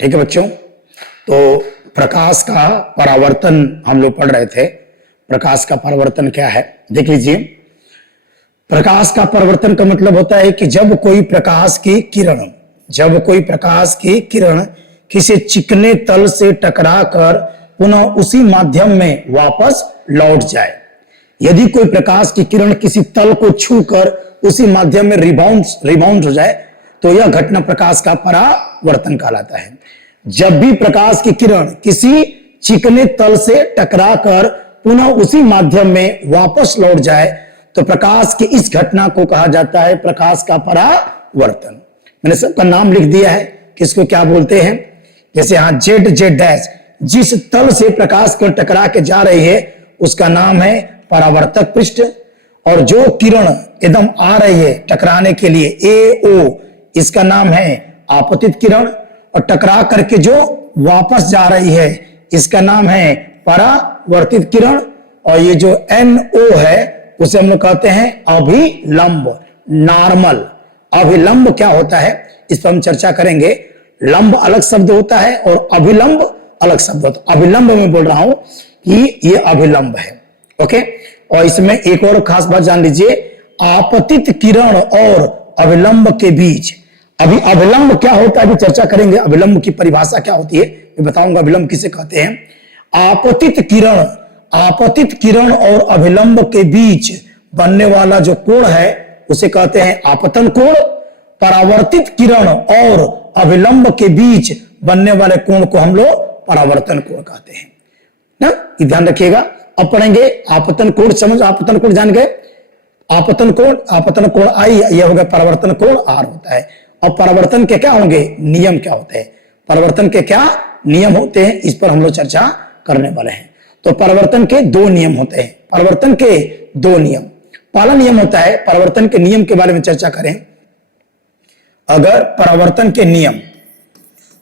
ठीक है बच्चों, तो प्रकाश का परावर्तन हम लोग पढ़ रहे थे। प्रकाश का परावर्तन क्या है देख लीजिए। प्रकाश का परावर्तन का मतलब होता है कि जब कोई प्रकाश की किरण किसी चिकने तल से टकराकर पुनः उसी माध्यम में वापस लौट जाए। यदि कोई प्रकाश की किरण किसी तल को छूकर उसी माध्यम में रिबाउंड हो जाए तो यह घटना प्रकाश का परावर्तन कहलाता है। जब भी प्रकाश की किरण किसी चिकने तल से टकराकर पुनः उसी माध्यम में वापस लौट जाए तो प्रकाश की इस घटना को कहा जाता है प्रकाश का परावर्तन। मैंने सबका नाम लिख दिया है कि इसको क्या बोलते हैं। जैसे यहां जेड डैश, जिस तल से प्रकाश को टकरा के जा रही है उसका नाम है परावर्तक पृष्ठ, और जो किरण एकदम आ रही है टकराने के लिए AO, इसका नाम है आपतित किरण, और टकरा करके जो वापस जा रही है इसका नाम है परावर्तित किरण, और ये जो NO है उसे हम लोग कहते हैं अभिलंब, नॉर्मल। अभिलंब क्या होता है इस पर हम चर्चा करेंगे। लंब अलग शब्द होता है और अभिलंब अलग शब्द होता है। अभिलंब में बोल रहा हूं कि ये अभिलंब है, ओके। और इसमें एक और खास बात जान लीजिए, आपतित किरण और अभिलंब के बीच, अभी अभिलंब क्या होता है अभी चर्चा करेंगे। अभिलंब की परिभाषा क्या होती है मैं बताऊंगा, अभिलंब किसे कहते हैं। आपतित किरण और अभिलंब के बीच बनने वाला जो कोण है उसे कहते हैं आपतन कोण। परावर्तित किरण और अभिलंब के बीच बनने वाले कोण को हम लोग परावर्तन कोण कहते हैं ना, ये ध्यान रखिएगा। अब पढ़ेंगे आपतन कोण, समझ आपतन कोण जान गए। आपतन कोण I, यह हो गया परावर्तन कोण R होता है। अब परावर्तन के क्या होंगे नियम क्या होते हैं, परावर्तन के क्या नियम होते हैं, इस पर हम लोग चर्चा करने वाले हैं। तो परावर्तन के दो नियम होते हैं, परावर्तन के दो नियम। पहला नियम होता है, परावर्तन के नियम के बारे में चर्चा करें। अगर परावर्तन के नियम,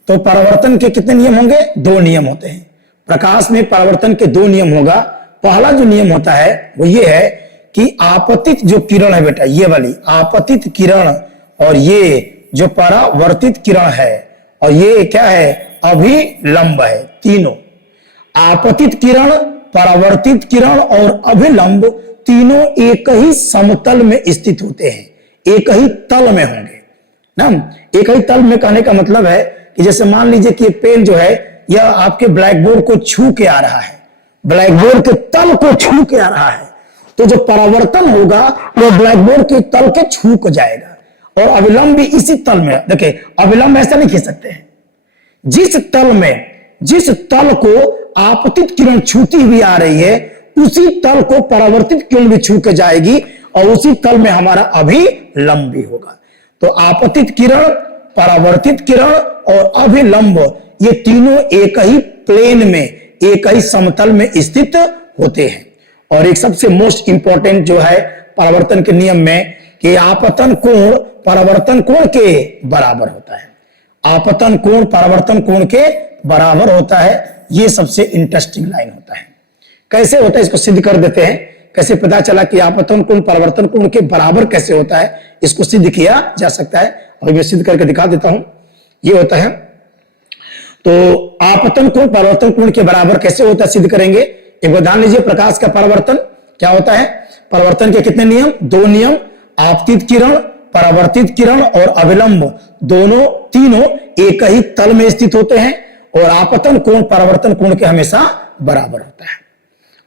तो परावर्तन के कितने नियम होंगे, दो नियम होते हैं। प्रकाश में परावर्तन के दो नियम होगा। पहला जो नियम होता है वो ये है कि आपतित जो किरण है बेटा, ये वाली आपतित किरण और ये जो परावर्तित किरण है और ये क्या है अभिलंब है, तीनों आपतित किरण, परावर्तित किरण और अभिलंब तीनों एक ही समतल में स्थित होते हैं, एक ही तल में होंगे ना। एक ही तल में कहने का मतलब है कि जैसे मान लीजिए कि पेन जो है यह आपके ब्लैक बोर्ड को छू के आ रहा है, ब्लैक बोर्ड के तल को छू के आ रहा है, तो जो परावर्तन होगा वो ब्लैक बोर्ड के तल के छू को जाएगा। और अभिलंब भी इसी तल में, देखिए अभिलंब ऐसा नहीं खींच सकते हैं। जिस तल को आपतित किरण छूती हुई आ रही है उसी तल को परावर्तित किरण भी छू के जाएगी और उसी तल में हमारा अभिलंब भी होगा। तो आपतित किरण, परावर्तित किरण और अभिलंब ये तीनों एक ही प्लेन में, एक ही समतल में स्थित होते हैं। और एक सबसे मोस्ट इंपॉर्टेंट जो है परावर्तन के नियम में कि आपतन कोण परावर्तन कोण के बराबर होता है। आपतन कोण परावर्तन कोण के बराबर होता है, ये सबसे इंटरेस्टिंग लाइन होता है। कैसे होता है इसको सिद्ध कर देते हैं। कैसे पता चला कि आपतन कोण परावर्तन कोण के बराबर कैसे होता है, इसको सिद्ध किया जा सकता है और मैं सिद्ध करके दिखा देता हूं। ये होता है, तो आपतन कोण परावर्तन कोण के बराबर कैसे होता है सिद्ध करेंगे। एक बार ध्यान लीजिए, प्रकाश का परावर्तन क्या होता है, परावर्तन के कितने नियम, दो नियम। आपतित किरण, परावर्तित किरण और अभिलंब दोनों तीनों एक ही तल में स्थित होते हैं और आपतन कोण परावर्तन कोण के हमेशा बराबर होता है।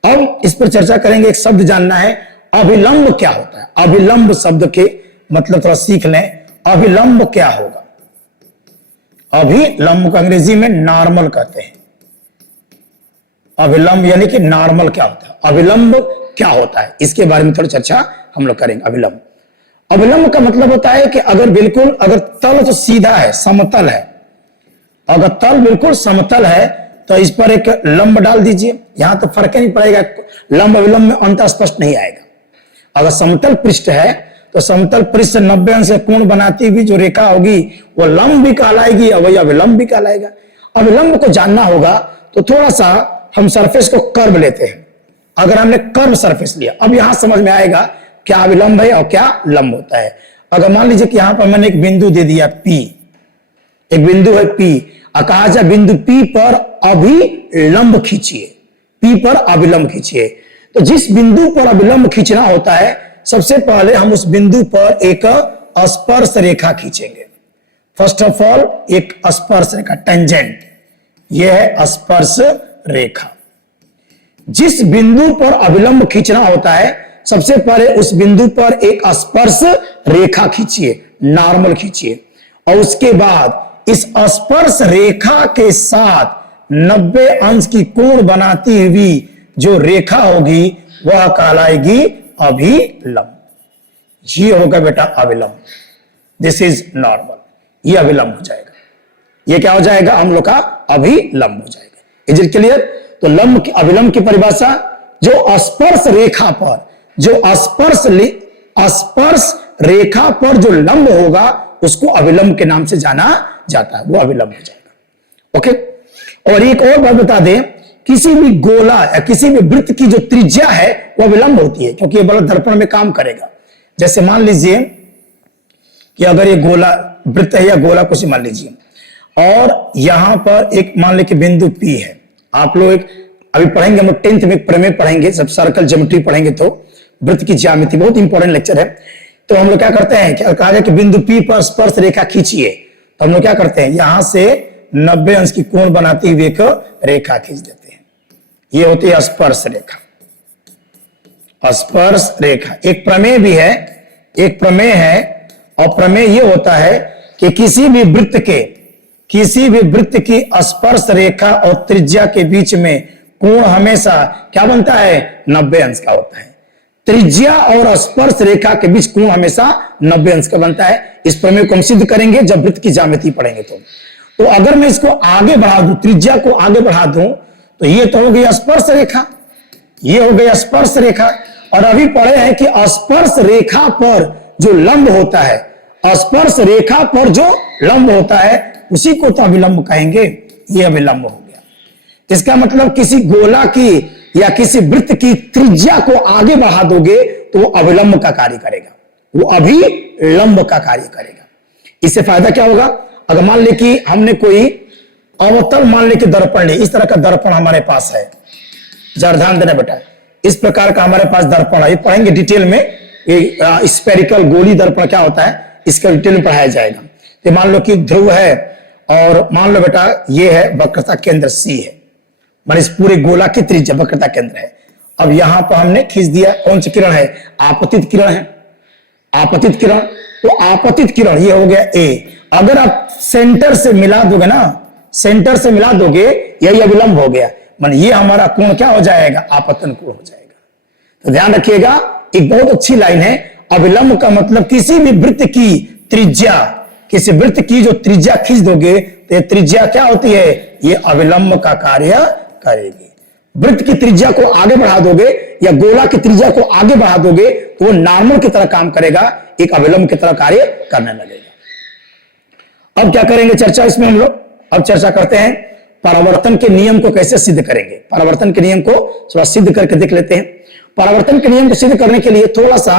अब इस पर चर्चा करेंगे। एक शब्द जानना है, अभिलंब क्या होता है। अभिलंब शब्द के मतलब थोड़ा सीख लें, अभिलंब क्या होगा। अभिलंब को अंग्रेजी में नॉर्मल कहते हैं। अभिलंब यानी कि नॉर्मल क्या होता है, अभिलंब क्या होता है, इसके बारे में थोड़ी चर्चा हम लोग करेंगे। अभिलंब का मतलब होता है कि अगर तल तो सीधा है, समतल है, अगर तल बिल्कुल समतल है तो इस पर एक लंब डाल दीजिए, यहां तो फर्क नहीं पड़ेगा, लंब अभिलंब में अंतर स्पष्ट नहीं आएगा। अगर समतल पृष्ठ है तो समतल पृष्ठ से 90 अंश से कोण बनाती हुई जो रेखा होगी वो लंब भी कहलाएगी और वही अभिलंब भी कहलाएगा। अभिलंब को जानना होगा तो थोड़ा सा हम सरफेस को कर्व लेते हैं। अगर हमने कर्व सरफेस लिया, अब यहां समझ में आएगा क्या अभिलंब है और क्या लंब होता है। अगर मान लीजिए कि यहां पर मैंने एक बिंदु दे दिया P, एक बिंदु है P, कहा जाए बिंदु P पर अभिलंब खींचिए, P पर अभिलंब खींचिए। तो जिस बिंदु पर अभिलंब खींचना होता है, सबसे पहले हम उस बिंदु पर एक स्पर्श रेखा खींचेंगे। फर्स्ट ऑफ ऑल एक स्पर्श रेखा, टेंजेंट, यह है स्पर्श रेखा। जिस बिंदु पर अभिलंब खींचना होता है, सबसे पहले उस बिंदु पर एक स्पर्श रेखा खींचिए, नॉर्मल खींचिए, और उसके बाद इस स्पर्श रेखा के साथ 90 अंश की कोण बनाती हुई जो रेखा होगी वह कहलाएगी अभिलंब। ये होगा बेटा अभिलंब, दिस इज नॉर्मल, ये अभिलंब हो जाएगा। ये क्या हो जाएगा हम लोग का अभिलंब हो जाएगा। Is it clear? तो लंब की अभिलंब की परिभाषा, जो स्पर्श रेखा पर, जो स्पर्श रेखा पर जो लंब होगा उसको अभिलंब के नाम से जाना जाता है, वो अभिलंब हो जाएगा। ओके। और एक और बात बता दें, किसी भी गोला या किसी भी वृत्त की जो त्रिज्या है वो अभिलंब होती है, क्योंकि ये बड़ा दर्पण में काम करेगा। जैसे मान लीजिए कि अगर ये गोला वृत्त है या गोला कुछ मान लीजिए, और यहां पर एक मान लीजिए बिंदु P है। आप लोग अभी पढ़ेंगे, हम लोग 10th में प्रमेय पढ़ेंगे, सब सर्कल ज्योमेट्री पढ़ेंगे, तो वृत्त की ज्यामिति बहुत इंपॉर्टेंट लेक्चर है। तो हम लोग क्या करते हैं, क्या कहा जाए कि बिंदु P पर स्पर्श रेखा खींचिए, तो हम लोग क्या करते हैं, यहां से 90 अंश की कोण बनाती हुई एक रेखा खींच देते हैं। ये होती है स्पर्श रेखा। स्पर्श रेखा एक प्रमेय भी है, एक प्रमेय है, और प्रमेय ये होता है कि किसी भी वृत्त की स्पर्श रेखा और त्रिज्या के बीच में कोण हमेशा क्या बनता है, 90 अंश का होता है। त्रिज्या और स्पर्श रेखा के बीच कोण हमेशा 90 अंश का बनता है। इस प्रमेय को हम सिद्ध करेंगे जब वृत्त की ज्यामिति पढ़ेंगे। तो अगर मैं इसको आगे बढ़ा दूं, त्रिज्या को आगे बढ़ा दूं, तो ये तो हो गई स्पर्श रेखा, ये हो गई स्पर्श रेखा। और अभी पढ़े हैं कि स्पर्श रेखा पर जो लंब होता है, स्पर्श रेखा पर जो लंब होता है उसी को तो अभिलंब कहेंगे। ये अभिलंब हो गया। इसका मतलब किसी गोला की या किसी वृत्त की त्रिज्या को आगे बढ़ा दोगे तो वो अभिलंब का कार्य करेगा, वो अभिलंब का कार्य करेगा। इससे फायदा क्या होगा, अगर मान ले कि हमने कोई अवतल मान ले कि दर्पण ले, इस तरह का दर्पण हमारे पास है, जरा ध्यान देना बेटा, इस प्रकार का हमारे पास दर्पण है, पढ़ेंगे डिटेल में। स्फेरिकल गोली दर्पण क्या होता है इसका डिटेल में पढ़ाया जाएगा। तो मान लो कि ध्रुव है, और मान लो बेटा ये है वक्रता केंद्र C है, मान इस पूरे गोला की त्रिज्या वक्रता केंद्र है। अब यहां पर हमने खींच दिया, कौन सी किरण है, आपतित किरण है, आपतित किरण। तो आपतित किरण ये हो गया A। अगर आप सेंटर से मिला दोगे ना, सेंटर से मिला दोगे, यही अभिलंब हो गया, मान ये हमारा कोण क्या हो जाएगा, आपतन कोण हो जाएगा। तो ध्यान रखिएगा, एक बहुत अच्छी लाइन है, अभिलंब का मतलब किसी भी वृत्त की त्रिज्या, किसी वृत्त की जो त्रिज्या खींच दोगे तो ये त्रिज्या क्या होती है, ये अभिलंब का कार्य करेगी। वृत्त की त्रिज्या को आगे बढ़ा दोगे या गोला की त्रिज्या को आगे बढ़ा दोगे तो वो नॉर्मल की तरह काम करेगा, एक अभिलंब की तरह कार्य करने लगेगा। अब क्या करेंगे चर्चा इसमें हम लोग, अब चर्चा करते हैं परावर्तन के नियम को कैसे सिद्ध करेंगे। परावर्तन के नियम को थोड़ा सिद्ध करके देख लेते हैं। परावर्तन के नियम को सिद्ध करने के लिए थोड़ा सा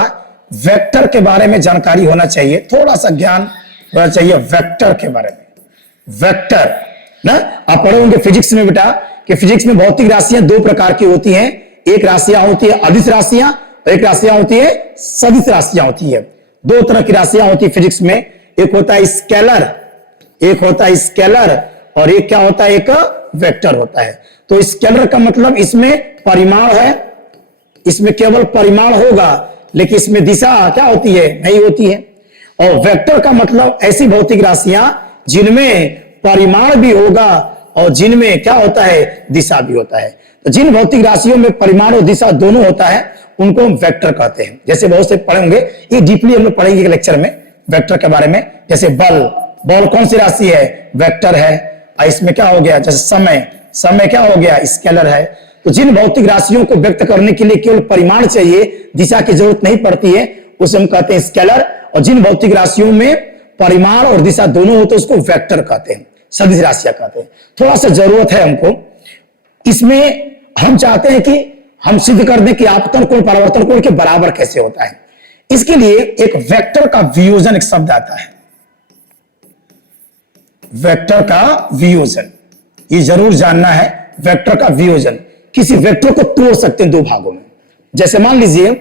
वेक्टर के बारे में जानकारी होना चाहिए, थोड़ा सा ज्ञान होना चाहिए वेक्टर के बारे में। वेक्टर ना आप पढ़े होंगे फिजिक्स में बेटा, कि फिजिक्स में भौतिक राशियां दो प्रकार की होती हैं, एक राशियां होती है अदिश राशियां और एक राशियां होती है सदिश राशियां होती है। दो तरह की राशियां होती है फिजिक्स में, एक होता है स्केलर, एक होता है स्केलर, और एक क्या होता है, एक वेक्टर होता है। तो स्केलर का मतलब इसमें परिमाण है, इसमें केवल परिमाण होगा, लेकिन इसमें दिशा क्या होती है, नहीं होती है। और वेक्टर का मतलब ऐसी भौतिक राशियां जिनमें परिमाण भी होगा और जिनमें क्या होता है, दिशा भी होता है। तो जिन भौतिक राशियों में परिमाण और दिशा दोनों होता है उनको हम वेक्टर कहते हैं। जैसे बहुत से पढ़ेंगे, ये डीपली हम लोग पढ़ेंगे लेक्चर में वेक्टर के बारे में। जैसे बल, बल कौन सी राशि है, वेक्टर है। और इसमें क्या हो गया, जैसे समय, समय क्या हो गया, स्केलर है। तो जिन भौतिक राशियों को व्यक्त करने के लिए केवल परिमाण चाहिए, दिशा की जरूरत नहीं पड़ती है, उसे हम कहते हैं स्केलर। और जिन भौतिक राशियों में परिमाण और दिशा दोनों होते हैं उसको वेक्टर कहते हैं, सदिश राशियां कहते हैं। थोड़ा सा जरूरत है हमको इसमें, हम चाहते हैं कि हम सिद्ध कर दें कि आपतन कोण परावर्तन कोण के बराबर कैसे होता है। इसके लिए एक वेक्टर का वियोजन एक शब्द आता है, वेक्टर का वियोजन, ये जरूर जानना है। वेक्टर का वियोजन, किसी वेक्टर को तोड़ सकते हैं दो भागों में। जैसे मान लीजिए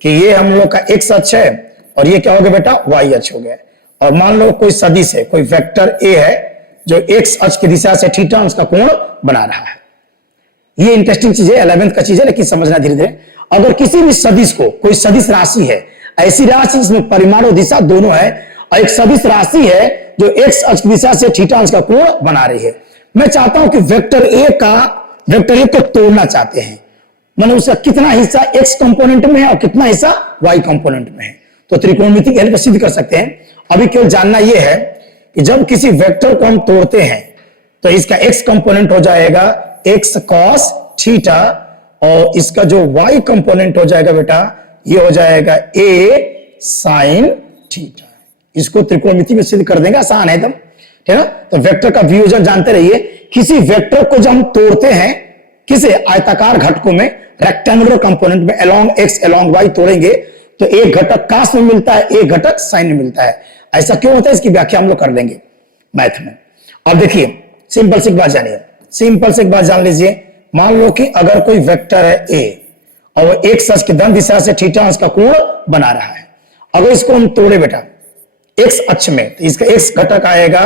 कि ये हम लोग का एक्स अक्ष है और ये क्या हो गया बेटा, वाई अक्ष हो गया। और मान लो कोई सदिश है, कोई वेक्टर ए है जो एक्स अक्ष की दिशा से थीटा उसका कोण बना रहा है। ये इंटरेस्टिंग चीज है, 11th का चीज है, लेकिन समझना धीरे धीरे। अगर किसी भी सदिश को, कोई सदिश राशि है, ऐसी राशि जिसमें परिमाण और दिशा दोनों है, और एक सदिश राशि है जो एक्स अक्ष की दिशा से थीटा का कोण बना रही है। मैं चाहता हूं कि वेक्टर ए को तोड़ना चाहते हैं, मैंने उसका कितना हिस्सा एक्स कंपोनेंट में है और कितना हिस्सा वाई कंपोनेंट में है, तो त्रिकोणमिति की हेल्प से सिद्ध कर सकते हैं। अभी केवल जानना यह है कि जब किसी वेक्टर को हम तोड़ते हैं तो इसका एक्स कंपोनेंट हो जाएगा एक्स कॉस थीटा, और इसका जो वाई कंपोनेंट हो जाएगा बेटा, ये हो जाएगा ए साइन थीटा। इसको त्रिकोणमिति में सिद्ध कर देंगे, आसान है एकदम, ठीक है ना। तो वेक्टर का वियोजन जानते रहिए। किसी वेक्टर को जब हम तोड़ते हैं किसी आयताकार घटकों में, रेक्टेंगुलर कंपोनेंट में, अलोंग एक्स अलोंग वाई तोड़ेंगे तो एक घटक कास में मिलता है, एक घटक साइन में मिलता है। ऐसा क्यों होता है, इसकी व्याख्या हम लोग कर लेंगे मैथ में। अब देखिए सिंपल सी बात जानिए, सिंपल सी बात जान लीजिए। मान लो कि अगर कोई वेक्टर है ए और वो एक्स अक्ष की धन दिशा से थीटा उसका कोण बना रहा है। अगर इसको हम तोड़े बेटा एक्स अक्ष में, तो इसका एक्स घटक आएगा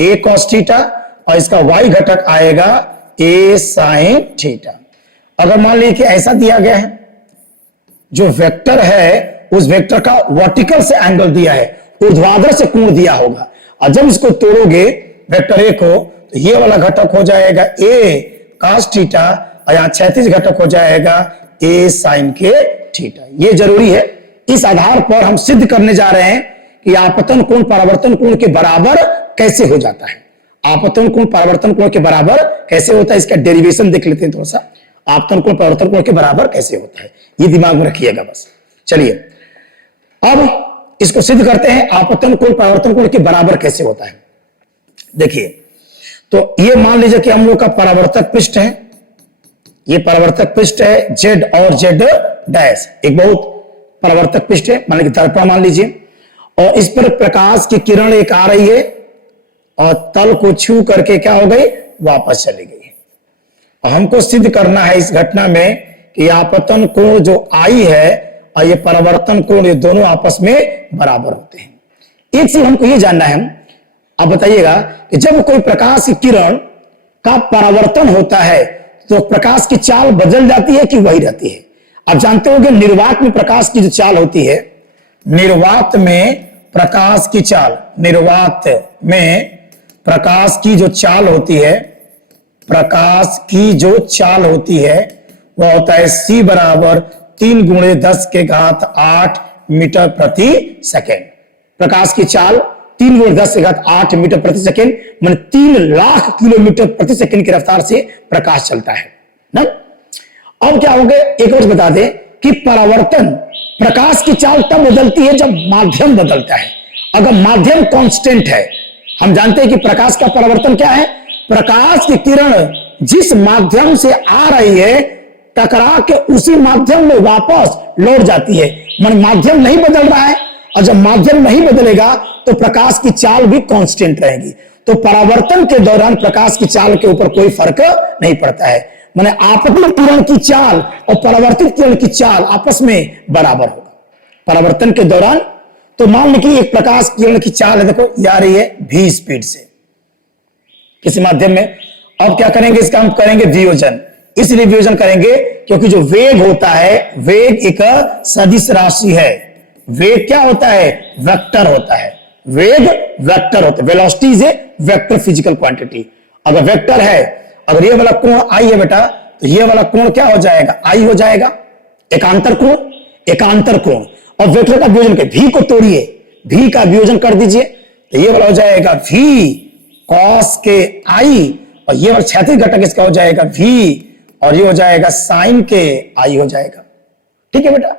ए कॉस थीटा और इसका वाई घटक आएगा ए साइन थीटा। अगर मान लीजिए कि ऐसा दिया गया है, जो वेक्टर है उस वेक्टर का वर्टिकल से एंगल दिया है, ऊर्ध्वाधर से कोण दिया होगा, और जब इसको तोड़ोगे वेक्टर ए को, तो ये वाला घटक हो जाएगा ए cos थीटा और यहां क्षैतिज घटक हो जाएगा ए साइन के थीटा। ये जरूरी है। इस आधार पर हम सिद्ध करने जा रहे हैं कि आपतन कोण परावर्तन कोण के बराबर कैसे हो जाता है। आपतन कोण परावर्तन कोण के बराबर कैसे होता है, इसका डेरिवेशन देख लेते हैं थोड़ा सा। आपतन कोण परावर्तन कोण के बराबर कैसे होता है, ये दिमाग में रखिएगा बस। चलिए अब इसको सिद्ध करते हैं, आपतन कोण परावर्तन कोण के बराबर कैसे होता है। देखिए, तो ये मान लीजिए कि हम लोग का परावर्तक पृष्ठ है, ये परावर्तक पृष्ठ है जेड और जेड डैश, एक बहुत परावर्तक पृष्ठ है, मान लीजिए दर्पण मान लीजिए, और इस पर प्रकाश की किरण एक आ रही है और तल को छू करके क्या हो गई, वापस चली गई। और हमको सिद्ध करना है इस घटना में कि आपतन कोण जो आई है और ये परावर्तन कोण, ये दोनों आपस में बराबर होते हैं। एक चीज हमको ये जानना है, आप बताइएगा कि जब कोई प्रकाश की किरण का परावर्तन होता है तो प्रकाश की चाल बदल जाती है कि वही रहती है। आप जानते हो कि निर्वात में प्रकाश की जो चाल होती है, निर्वात में प्रकाश की चाल, निर्वात में प्रकाश की जो चाल होती है, प्रकाश की जो चाल होती है वह होता है c बराबर 3 गुणे 10 के घात 8 मीटर प्रति सेकेंड। प्रकाश की चाल 3 गुणे 10 के घात 8 मीटर प्रति सेकेंड, मान 3 लाख किलोमीटर प्रति सेकेंड की रफ्तार से प्रकाश चलता है ना। अब क्या हो गया, एक और बता दें कि परावर्तन, प्रकाश की चाल तब बदलती है जब माध्यम बदलता है। अगर माध्यम कांस्टेंट है, हम जानते हैं कि प्रकाश का परावर्तन क्या है, प्रकाश की किरण जिस माध्यम से आ रही है टकरा के उसी माध्यम में वापस लौट जाती है, मान माध्यम नहीं बदल रहा है, और जब माध्यम नहीं बदलेगा तो प्रकाश की चाल भी कांस्टेंट रहेगी। तो परावर्तन के दौरान प्रकाश की चाल के ऊपर कोई फर्क नहीं पड़ता है, माने आपतन किरण की चाल और परावर्तित किरण की चाल आपस में बराबर होगा परावर्तन के दौरान। तो मान लीजिए एक प्रकाश किरण की चाल है, देखो ये आ रही है v स्पीड से किसी माध्यम में। अब क्या करेंगे, इसका हम करेंगे वियोजन। इसलिए वियोजन करेंगे क्योंकि जो वेग होता है, वेग एक सदिश राशि है। वेग क्या होता है, वेक्टर होता है। वेग वेक्टर होता है, velocity is a vector physical quantity. अगर वेक्टर है, अगर ये वाला कोण आई है बेटा, तो ये वाला कोण क्या हो जाएगा, आई हो जाएगा, एकांतर कोण, एकांतर कोण। और वेक्टर का वियोजन करें, v को तोड़िए, v का वियोजन कर दीजिए, तो ये वाला हो जाएगा v cos के i, और ये वाला क्षैतिज घटक इसका हो जाएगा v, और ये हो जाएगा साइन के i हो जाएगा। ठीक है बेटा,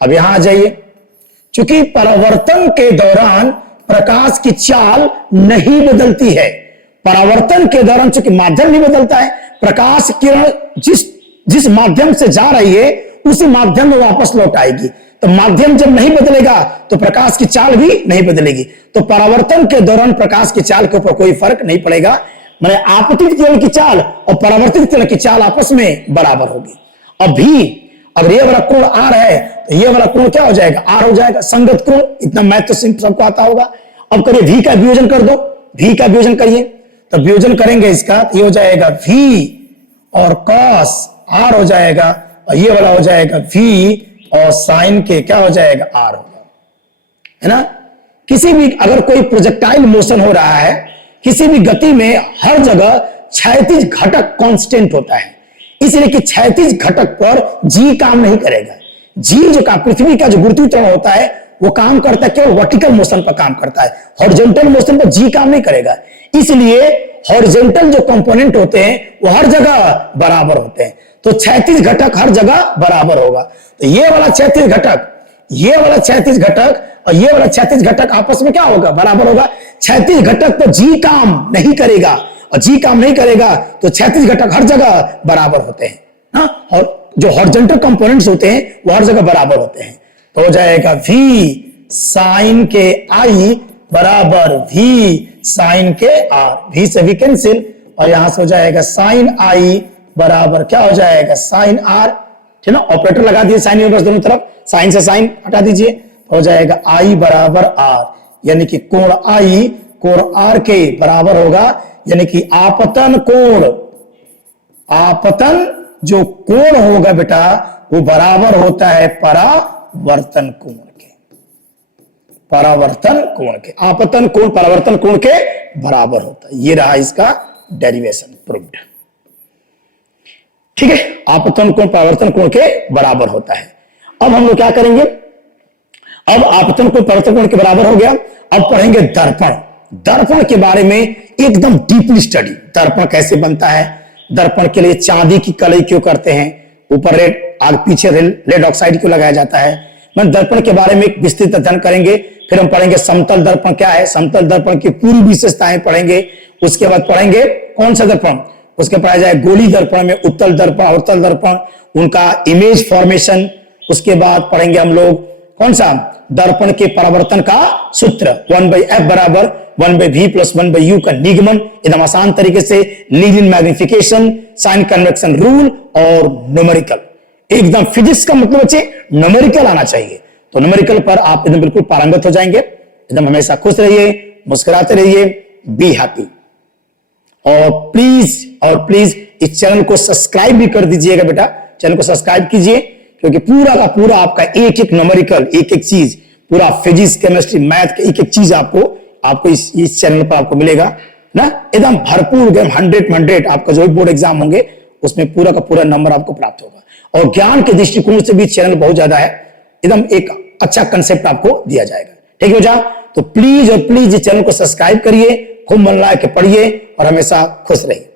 अब यहां आ जाइए। चूंकि परावर्तन के दौरान प्रकाश की चाल नहीं बदलती है, परावर्तन के दौरान चूंकि माध्यम नहीं बदलता है, प्रकाश किरण जिस माध्यम से जा रही है उसी माध्यम में वापस लौट आएगी। तो माध्यम जब नहीं बदलेगा तो प्रकाश की चाल भी नहीं बदलेगी। तो परावर्तन के दौरान प्रकाश की चाल के ऊपर कोई फर्क नहीं पड़ेगा। मैंने आपतित किरण की चाल और परावर्तित किरण की चाल आपस में बराबर होगी। अब भी अगर ये वाला कोण आर है तो ये वाला कोण क्या हो जाएगा, आर हो जाएगा, संगत कोण। इतना मैथ तो सबको आता होगा। अब करिए v का वियोजन कर दो, v का वियोजन करिए, तो वियोजन करेंगे इसका तो ये हो जाएगा v और cos r हो जाएगा, और ये वाला हो जाएगा v और sin के क्या हो जाएगा, r होगा, है ना। किसी भी अगर कोई प्रोजेक्टाइल मोशन हो रहा है, किसी भी गति में हर जगह क्षैतिज घटक कांस्टेंट होता है, इसलिए कि क्षैतिज घटक पर जी काम नहीं करेगा। जी जो का पृथ्वी का जो गुरुत्वाकर्षण होता है वो काम करता है केवल वर्टिकल मोशन पर काम करता है, हॉरिजॉन्टल मोशन पर जी काम नहीं करेगा। इसलिए हॉरिजॉन्टल जो कंपोनेंट होते हैं वो हर जगह बराबर होते हैं, तो क्षैतिज घटक हर जगह बराबर होगा। तो ये वाला क्षैतिज घटक, ये वाला क्षैतिज घटक और ये वाला क्षैतिज घटक आपस में क्या होगा, बराबर होगा। क्षैतिज घटक पर जी काम नहीं करेगा, और जी काम नहीं करेगा तो क्षैतिज घटक हर जगह बराबर होते हैं ना, और जो हॉरिजॉन्टल कंपोनेंट्स होते हैं वो हर जगह बराबर होते हैं। तो हो जाएगा v साइन के i बराबर v साइन के r, v से v कैंसिल, और यहां से हो जाएगा साइन i बराबर क्या हो जाएगा, साइन r, ठीक ना। ऑपरेटर लगा दिए साइन इनवर्स दोनों तरफ, साइन से साइन हटा दीजिए, हो जाएगा i बराबर r, यानी कि कोण i कोण r के बराबर होगा, यानी कि आपतन कोण, आपतन जो कोण होगा बेटा वो बराबर होता है परावर्तन कोण के, परावर्तन कोण के। आपतन कोण परावर्तन कोण के बराबर होता है। ये रहा इसका डेरिवेशन प्रूव्ड, ठीक है। आपतन कोण परावर्तन कोण के बराबर होता है। अब हम लोग क्या करेंगे, अब आपतन कोण परावर्तन कोण के बराबर हो गया। अब पढ़ेंगे दर्पण। दर्पण के बारे में एकदम डीपली स्टडी, दर्पण कैसे बनता है, दर्पण के लिए चांदी की कलई क्यों करते हैं, ऊपर रेड आग पीछे रेड ऑक्साइड क्यों लगाया जाता है, मैं दर्पण के बारे में एक विस्तृत अध्ययन करेंगे। फिर हम पढ़ेंगे समतल दर्पण क्या है, समतल दर्पण की पूरी विशेषताएं पढ़ेंगे। उसके बाद पढ़ेंगे कौन सा दर्पण, उसके पढ़ा जाए गोली दर्पण में उत्तल दर्पण अवतल दर्पण, उनका इमेज फॉर्मेशन। उसके बाद पढ़ेंगे हम लोग कौन सा, दर्पण के परावर्तन का सूत्र 1/f बराबर 1/v + 1/u का निगमन, एकदम आसान तरीके से, linear magnification, sign convention rule और न्यूमेरिकल। एकदम फिजिक्स का मतलब बच्चे न्यूमेरिकल आना चाहिए, तो न्यूमेरिकल पर आप एकदम बिल्कुल पारंगत हो जाएंगे। एकदम हमेशा खुश रहिए, मुस्कुराते रहिए, बी हैप्पी। और प्लीज इस चैनल को सब्सक्राइब भी कर दीजिएगा बेटा, चैनल को सब्सक्राइब कीजिए, क्योंकि पूरा का पूरा आपका एक एक न्यूमेरिकल, एक एक चीज, पूरा फिजिक्स केमिस्ट्री मैथ का एक एक चीज आपको इस चैनल पर आपको मिलेगा ना, एकदम भरपूर, 100 आपका जो भी बोर्ड एग्जाम होंगे उसमें पूरा का पूरा नंबर आपको प्राप्त होगा। और ज्ञान के दृष्टिकोण से भी चैनल बहुत ज्यादा है, एकदम एक अच्छा कंसेप्ट आपको दिया जाएगा, ठीक है। तो प्लीज और प्लीज इस चैनल को सब्सक्राइब करिए, खूब मन लगा के पढ़िए और हमेशा खुश रहिए।